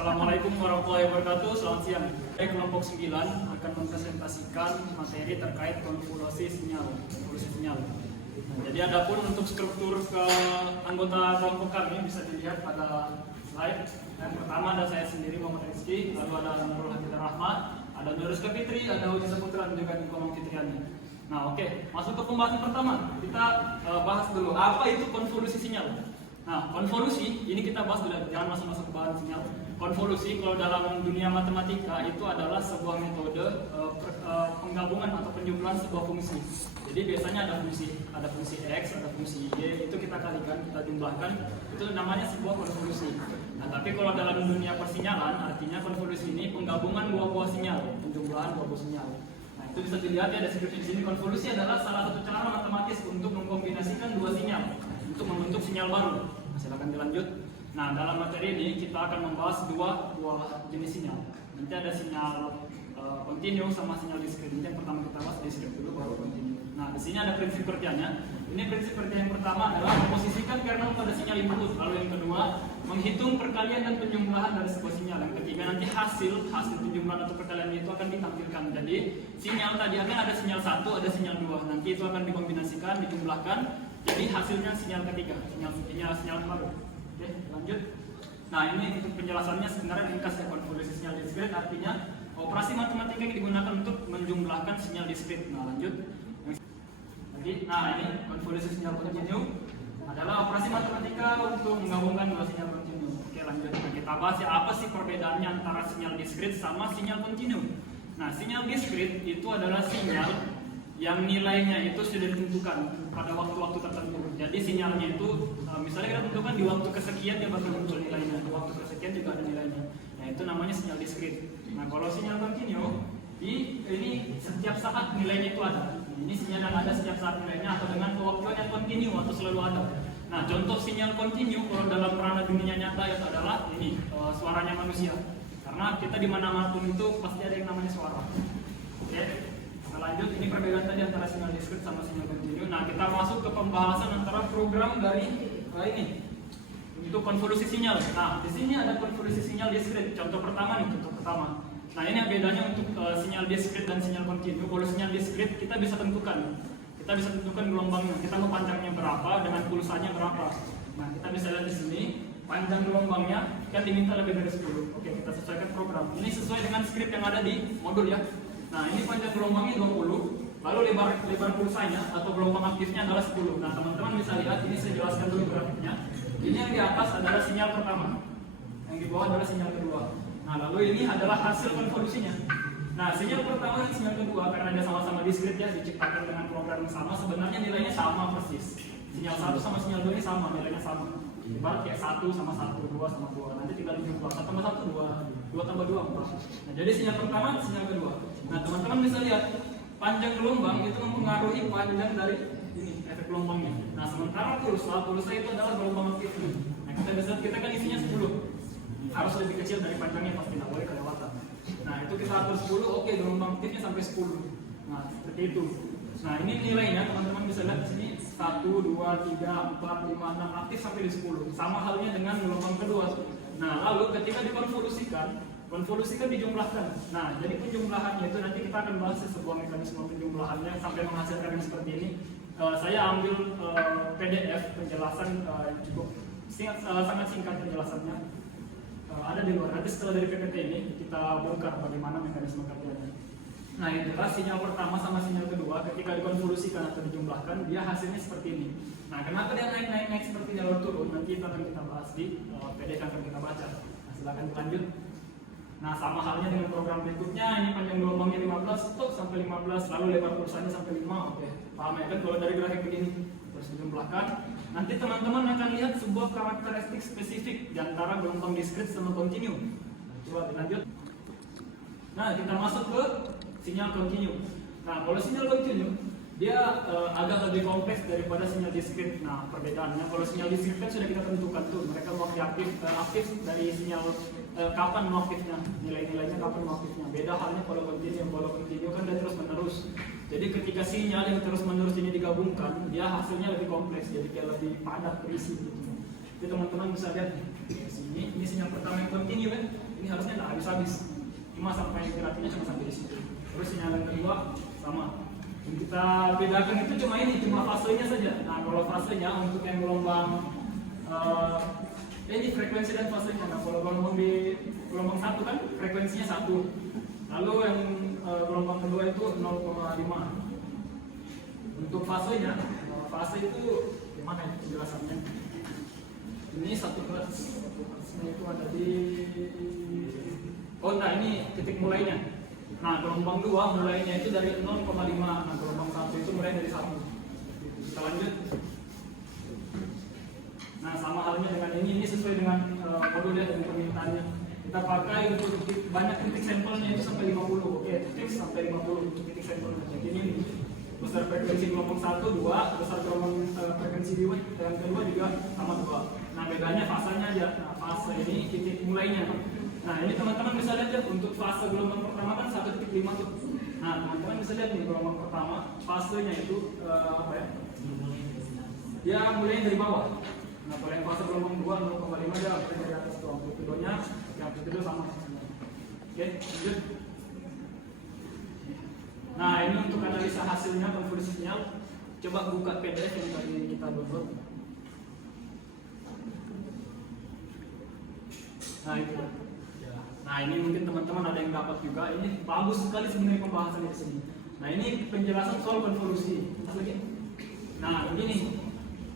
Assalamualaikum warahmatullahi wabarakatuh. Selamat siang. Kelompok 9 akan mempresentasikan materi terkait konvolusi sinyal. Nah, jadi adapun untuk struktur ke anggota kelompok kami bisa dilihat pada slide. Yang pertama ada saya sendiri Muhammad Rizky, lalu ada Nurul Hafidh Rahmat, ada Nurul Fitri, ada Uji Saputra dan juga Nikomong Fitriani. Nah, oke, masuk ke pembahasan pertama. Kita bahas dulu apa itu konvolusi sinyal. Nah, konvolusi ini kita bahas dulu, jangan masuk ke bahan sinyal. Konvolusi kalau dalam dunia matematika itu adalah sebuah metode penggabungan atau penjumlahan sebuah fungsi. Jadi biasanya ada fungsi x, ada fungsi y, itu kita kalikan, kita jumlahkan, itu namanya sebuah konvolusi. Nah, tapi kalau dalam dunia persinyalan, artinya konvolusi ini penggabungan dua buah sinyal, penjumlahan dua buah sinyal. Nah, itu bisa dilihat ya deskripsi di sini. Konvolusi adalah salah satu cara matematis untuk mengkombinasikan dua sinyal untuk membentuk sinyal baru. Nah, silakan dilanjut. Nah, dalam materi ini kita akan membahas dua jenis sinyal. Nanti ada sinyal kontinu sama sinyal diskrit. Yang pertama kita bahas diskrit dulu, baru kontinu. Nah, di sini ada prinsip kerjanya. Ini prinsip kerja yang pertama adalah memposisikan kernel pada sinyal input. Lalu yang kedua, menghitung perkalian dan penjumlahan dari sebuah sinyal. Yang ketiga, nanti hasil penjumlahan atau perkalian itu akan ditampilkan. Jadi sinyal tadi akan ada sinyal 1, ada sinyal 2. Nanti itu akan dikombinasikan, dijumlahkan. Jadi hasilnya sinyal ketiga, sinyal baru. Oke, lanjut. Nah, ini untuk penjelasannya sebenarnya ringkas ya. Konvolusi sinyal diskrit artinya operasi matematika yang digunakan untuk menjumlahkan sinyal diskrit. Nah, lanjut. Nah, ini konvolusi sinyal kontinu adalah operasi matematika untuk menggabungkan dua sinyal kontinu. Oke, lanjut. Nah, kita bahas ya apa sih perbedaannya antara sinyal diskrit sama sinyal kontinu. Nah, sinyal diskrit itu adalah sinyal yang nilainya itu sudah ditentukan pada waktu-waktu tertentu. Jadi sinyalnya itu misalnya kita tentukan di waktu kesekian dia bakal muncul nilainya, di waktu kesekian juga ada nilainya. Nah, itu namanya sinyal diskrit. Nah, kalau sinyal kontinu ini setiap saat nilainya itu ada. Ini sinyal yang ada setiap saat nilainya atau dengan pewaktuan yang kontinu atau selalu ada. Nah, contoh sinyal kontinu kalau dalam ranah dunia nyata itu adalah ini suaranya manusia. Karena kita di mana-mana pun itu pasti ada yang namanya suara. Oke. Lanjut, ini perbedaan tadi antara sinyal diskrit sama sinyal kontinu. Nah, kita masuk ke pembahasan antara program dari ini untuk konvolusi sinyal. Nah, di sini ada konvolusi sinyal diskrit. Contoh pertama. Nah, ini yang bedanya untuk sinyal diskrit dan sinyal kontinu. Kalau sinyal diskrit kita bisa tentukan gelombangnya. Kita mau panjangnya berapa dengan pulsanya berapa. Nah, kita bisa lihat di sini panjang gelombangnya kan diminta lebih dari 10. Oke, kita sesuaikan program. Ini sesuai dengan skrip yang ada di modul ya. Nah, ini panjang gelombangnya 20, lalu lebar pulsanya atau gelombang aktifnya adalah 10. Nah, teman-teman bisa lihat, ini saya jelaskan dulu grafiknya. Ini yang di atas adalah sinyal pertama, yang di bawah adalah sinyal kedua. Nah, lalu ini adalah hasil konvolusinya. Nah, sinyal pertama dan sinyal kedua karena dia sama-sama diskrit ya, diciptakan dengan program yang sama, sebenarnya nilainya sama persis. Sinyal 1 sama sinyal 2 ini sama, nilainya sama. Ibarat kayak 1 sama 1, 2 sama 2. Nanti tinggal dijumlah 1 tambah 1, 2 tambah 2, 4. Nah, jadi sinyal pertama, sinyal kedua. Nah, teman-teman bisa lihat panjang gelombang itu mempengaruhi panjang dari ini efek gelombangnya. Nah, sementara pulsa itu adalah gelombang aktif. Nah, kita kan isinya 10. Harus lebih kecil dari panjangnya, pasti tidak boleh kelewatan. Nah, itu kita atur 10, oke, gelombang aktifnya sampai 10. Nah, seperti itu. Nah, ini nilainya teman-teman bisa lihat di sini 1, 2, 3, 4, 5, 6 aktif sampai di 10. Sama halnya dengan gelombang kedua. Nah, lalu ketika dikonvolusikan dijumlahkan. Nah, jadi penjumlahannya itu nanti kita akan bahas sebuah mekanisme penjumlahannya sampai menghasilkan yang seperti ini. Saya ambil PDF penjelasan cukup sangat singkat penjelasannya. Ada di luar. Nanti setelah dari PPT ini kita bongkar bagaimana mekanisme kerjanya. Nah, itulah sinyal pertama sama sinyal kedua ketika dikonvolusikan atau dijumlahkan dia hasilnya seperti ini. Nah, kenapa dia naik seperti jalur turun? Nanti itu akan kita bahas di PDF yang akan kita baca. Nah, silakan lanjut. Nah, sama halnya dengan program berikutnya, ini panjang gelombangnya 15 sampai 15, lalu lebar pulsanya sampai 5. Oke, paham ya kan kalau dari grafik begini terus dijumlahkan. Nanti teman-teman akan lihat sebuah karakteristik spesifik di antara gelombang diskrit sama kontinu. Coba dilanjut. Nah, kita masuk ke sinyal kontinu. Nah, kalau sinyal kontinu dia agak lebih kompleks daripada sinyal diskrit. Nah, perbedaannya kalau sinyal diskrit kan sudah kita tentukan tuh, mereka mau aktif dari sinyal kapan mau aktifnya, nilai-nilainya kapan mau aktifnya. Beda halnya kalau kontinu kan dia terus menerus. Jadi ketika sinyal yang terus menerus ini digabungkan, dia hasilnya lebih kompleks, jadi kayak lebih padat berisi gitu. Jadi teman-teman bisa lihat di sini, ini sinyal pertama yang kontinu kan, Ini harusnya nggak habis-habis. Cuma sampai grafiknya cuma sampai di situ. Terus sinyal yang kedua sama. Yang kita bedakan itu cuma fasenya saja. Nah kalau fasenya untuk yang gelombang ini frekuensi dan fasenya. Nah kalau gelombang di gelombang 1 kan frekuensinya 1. Lalu yang gelombang kedua itu 0,5. Untuk fasenya, fase itu gimana ya penjelasannya? Ini 1 hertz. Hertznya itu ada di ini titik mulainya. Nah gelombang 2 mulainya itu dari 0,5. Nah gelombang 1 itu mulai dari 1. Kita lanjut. Nah sama halnya dengan ini sesuai dengan modulnya dan permintaannya. Kita pakai untuk banyak titik sampelnya itu sampai 50. Oke, titik sampai 50 untuk titik sampelnya. Jadi ini besar frekuensi gelombang 1, 2, besar gelombang frekuensi yang kedua juga sama 2. Nah bedanya fasenya aja. Nah fase ini titik mulainya. Nah ini teman-teman bisa lihat ya, untuk fase gelombang pertama kan 1,5 tuh. Nah teman-teman bisa lihat nih gelombang pertama fasenya itu apa ya? Dia mulai dari bawah. Nah kalau yang fase gelombang 2 0,5 dia dari atas tuh. Amplitudonya yang amplitudo sama. Oke, lanjut. Nah ini untuk analisa hasilnya konvolusi sinyal. Coba buka PDF yang tadi kita download. Nah itu. Nah ini mungkin teman-teman ada yang dapat juga. Ini bagus sekali sebenarnya pembahasannya di sini. Nah ini penjelasan soal konvolusi. Nah begini.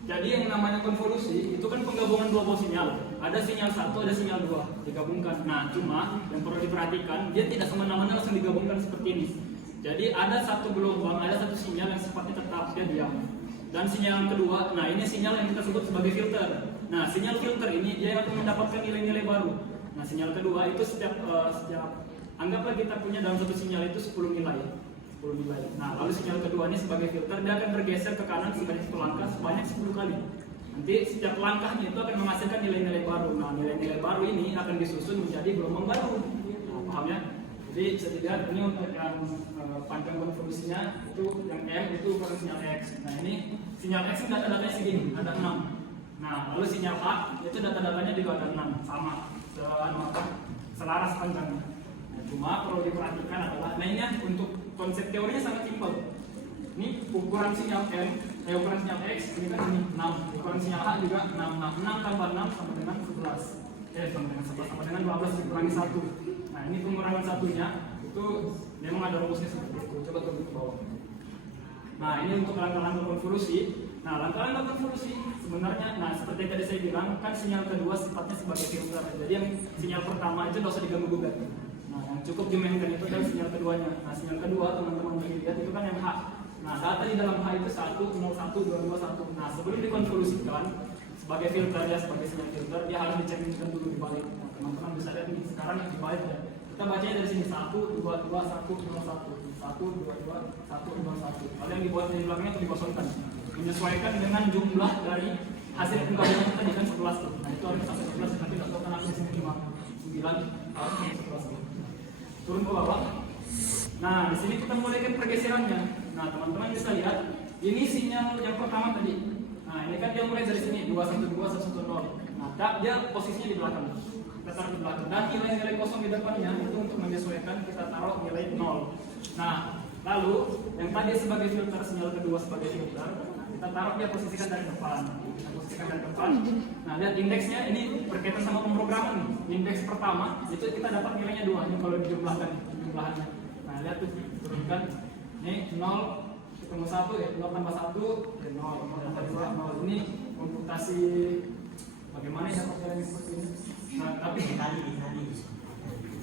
Jadi yang namanya konvolusi itu kan penggabungan dua buah sinyal. Ada sinyal 1, ada sinyal 2 digabungkan. Nah cuma yang perlu diperhatikan dia tidak semena-mena langsung digabungkan seperti ini. Jadi ada satu gelombang, ada satu sinyal yang sifatnya tetap, dia diam. Dan sinyal yang kedua, nah ini sinyal yang kita sebut sebagai filter. Nah sinyal filter ini dia akan mendapatkan nilai-nilai baru. Nah sinyal kedua itu setiap anggaplah kita punya dalam satu sinyal itu 10 nilai. Nah lalu sinyal kedua ini sebagai filter dia akan bergeser ke kanan sebanyak 1 langkah sebanyak 10 kali. Nanti setiap langkahnya itu akan menghasilkan nilai-nilai baru. Nah nilai-nilai baru ini akan disusun menjadi gelombang baru. Nah, paham ya? Jadi bisa dilihat ini untuk yang panjang konvolusinya itu yang M itu ukuran sinyal X. Nah ini sinyal X ini data-datanya segini, ada 6. Nah lalu sinyal H itu data-datanya juga ada 6, sama selaras panjangnya. Nah, cuma perlu diperhatikan adalah, nah ini untuk konsep teorinya sangat simpel. Ini ukuran sinyal M, ukuran sinyal X ini kan ini 6, ukuran sinyal H juga 6. Nah 6 tambah 6 sama dengan 11. Sama dengan 12 dikurangi 1. Nah ini pengurangan satunya itu memang ada rumusnya seperti itu. Coba turun ke bawah. Nah ini untuk langkah-langkah konvolusi. Nah langkah-langkah konvolusi sebenarnya, nah seperti yang tadi saya bilang kan sinyal kedua sifatnya sebagai filter. Jadi yang sinyal pertama itu tidak usah diganggu-gugat. Nah yang cukup dimainkan itu adalah sinyal keduanya. Nah sinyal kedua teman-teman boleh lihat itu kan yang H. Nah data di dalam H itu 1, 0, 1, 2, 2, 1. Nah sebelum dikonvolusikan sebagai filter ya, sebagai sinyal filter dia harus dicerminkan dulu di balik. Nah, teman-teman bisa lihat nih sekarang di balik ya. Kita bacanya dari sini 1, 2, 2, 1, 0, 1, 1, 2, 2, 1, 0, 1. Lalu yang dibuat di belakangnya itu dikosongkan, menyesuaikan dengan jumlah dari hasil penggabungan tadi kan 11 tuh. Nah itu harus sampai 11, nanti tidak tahu kenapa di sini 9 harus 11. Turun ke bawah. Nah di sini kita mulai ke pergeserannya. Nah teman-teman bisa lihat ini sinyal yang pertama tadi. Nah ini kan dia mulai dari sini 212 110. Nah dia posisinya di belakang. Kita taruh di belakang. Dan nilai-nilai kosong di depannya itu untuk menyesuaikan kita taruh nilai 0. Nah lalu yang tadi sebagai filter, sinyal kedua sebagai filter, kita taruh dia posisikan dari depan. Kita posisikan dari depan. Nah lihat indeksnya ini berkaitan sama pemrograman. Indeks pertama itu kita dapat nilainya 2. Ini kalau dijumlahkan jumlahannya. Nah lihat tuh turunkan. Ini 0 ketemu 1 ya, 0 tambah 1 ya 0, 0 tambah 2 0. Ini komputasi bagaimana ya dapat nilai seperti ini. Nah tapi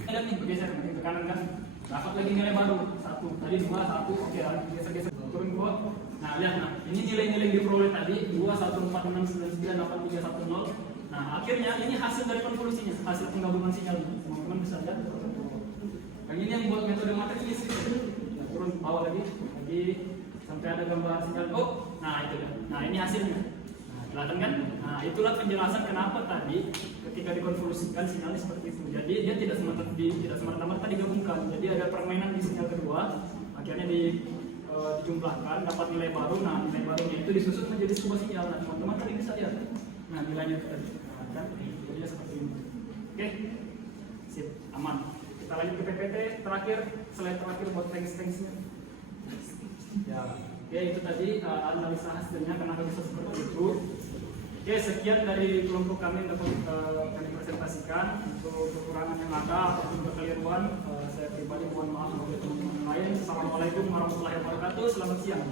lihat nih bergeser ke kanan kan, dapat lagi nilai baru 1. Tadi 2 1, oke geser-geser turun ke bawah. Nah lihat, nah ini nilai-nilai yang diperoleh tadi 2 1 4 6 9 9 8 3 1 0. Nah akhirnya ini hasil dari konvolusinya, hasil penggabungan sinyal. Teman-teman bisa lihat. Yang ini yang buat metode matris sih. Nah, turun ke bawah lagi sampai ada gambar sinyal. Oh, nah itu kan. Nah ini hasilnya. Nah, kelihatan kan? Nah itulah penjelasan kenapa tadi ketika dikonvolusikan sinyalnya seperti itu. Jadi dia tidak semata-mata digabungkan. Jadi ada permainan di sinyal kedua. Akhirnya dijumlahkan, dapat nilai baru. Nah nilai barunya itu disusun menjadi sebuah sinyal. Nah teman-teman tadi bisa lihat. Nah nilainya itu tadi. Nah, kan? Jadi seperti ini. Oke, sip. aman. Kita lanjut ke PPT terakhir, slide terakhir buat thanks-nya. Ya, oke, itu tadi analisa hasilnya kenapa bisa seperti itu. Oke, sekian dari kelompok kami yang dapat kami presentasikan. Untuk kekurangan yang ada ataupun kekeliruan, saya pribadi mohon maaf kepada teman-teman lain. Assalamualaikum warahmatullahi wabarakatuh. Selamat siang.